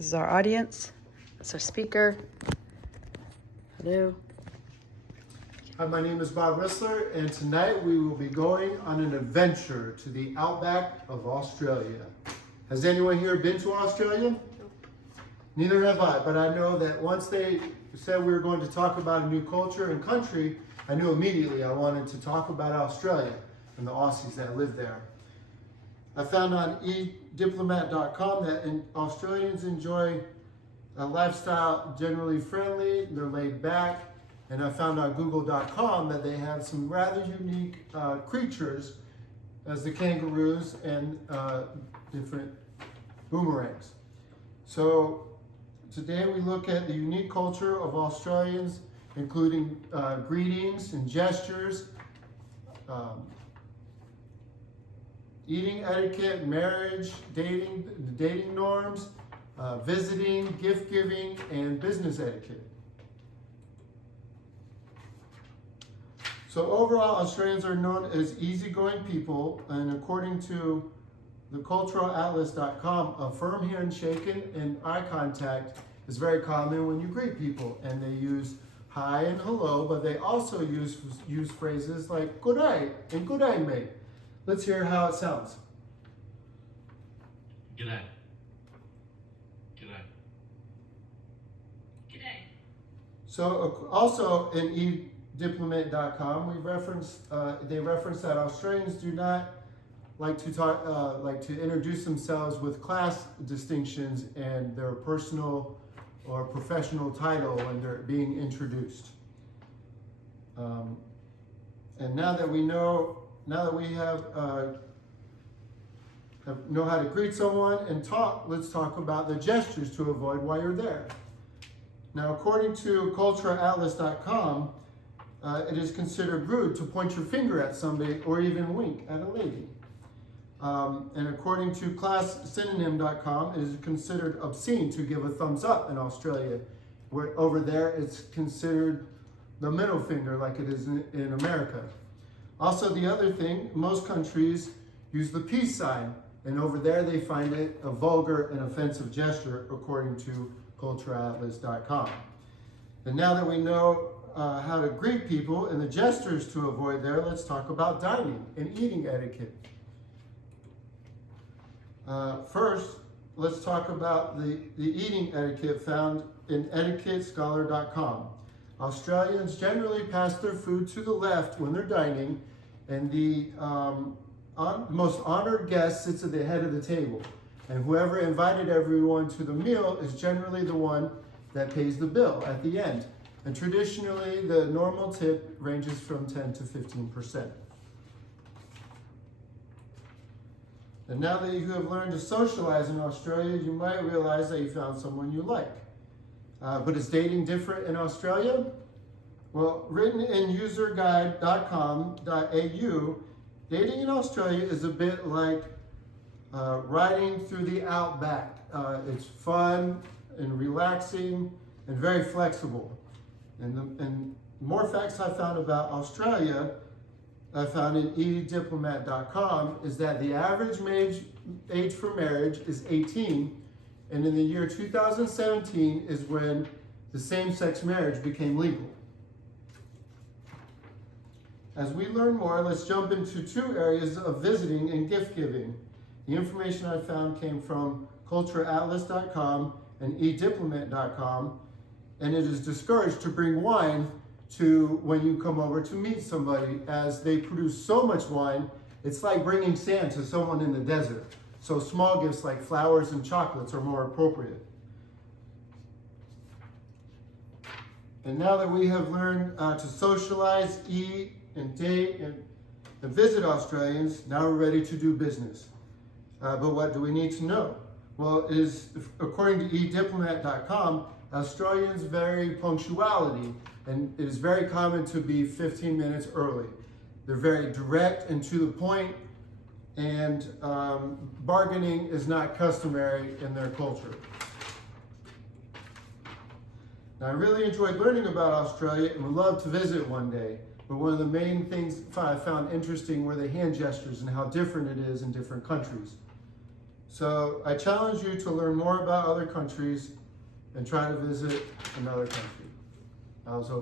This is our audience. That's our speaker. Hello. Hi, my name is Bob Rissler, and tonight we will be going on an adventure to the outback of Australia. Has anyone here been to Australia? Nope. Neither have I, but I know that once they said we were going to talk about a new culture and country, I knew immediately I wanted to talk about Australia and the Aussies that live there. I found on ediplomat.com that Australians enjoy a lifestyle generally friendly, they're laid back, and I found on google.com that they have some rather unique creatures as the kangaroos and different boomerangs. So today we look at the unique culture of Australians, including greetings and gestures, eating etiquette, marriage, dating norms, visiting, gift giving, and business etiquette. So overall, Australians are known as easygoing people, and according to theculturalatlas.com, a firm handshake and eye contact is very common when you greet people, and they use hi and hello, but they also use phrases like good night and good day, mate. Let's hear how it sounds. G'day. G'day. G'day. So also in ediplomat.com, they reference that Australians do not like to introduce themselves with class distinctions and their personal or professional title when they're being introduced. And now that we know how to greet someone and talk, let's talk about the gestures to avoid while you're there. Now, according to culturalatlas.com, it is considered rude to point your finger at somebody or even wink at a lady. And according to classsynonym.com, it is considered obscene to give a thumbs up in Australia, where over there it's considered the middle finger like it is in America. Also, the other thing, most countries use the peace sign, and over there they find it a vulgar and offensive gesture, according to culturalatlas.com. And now that we know how to greet people and the gestures to avoid there, let's talk about dining and eating etiquette. First, let's talk about the eating etiquette found in etiquettescholar.com. Australians generally pass their food to the left when they're dining, and the most honored guest sits at the head of the table. And whoever invited everyone to the meal is generally the one that pays the bill at the end. And traditionally, the normal tip ranges from 10 to 15%. And now that you have learned to socialize in Australia, you might realize that you found someone you like. But is dating different in Australia? Well, written in userguide.com.au, dating in Australia is a bit like riding through the outback. It's fun and relaxing and very flexible. And more facts I found about Australia, I found in ediplomat.com, is that the average age for marriage is 18, and in the year 2017 is when the same-sex marriage became legal. As we learn more, let's jump into two areas of visiting and gift giving. The information I found came from culturalatlas.com and ediplomat.com, and it is discouraged to bring wine to when you come over to meet somebody, as they produce so much wine, it's like bringing sand to someone in the desert. So small gifts like flowers and chocolates are more appropriate. And now that we have learned to socialize, eat, and date, and visit Australians, now we're ready to do business. But what do we need to know? Well, according to ediplomat.com, Australians vary punctuality, and it is very common to be 15 minutes early. They're very direct and to the point, and bargaining is not customary in their culture. Now, I really enjoyed learning about Australia and would love to visit one day, but one of the main things I found interesting were the hand gestures and how different it is in different countries. So I challenge you to learn more about other countries and try to visit another country. I was hoping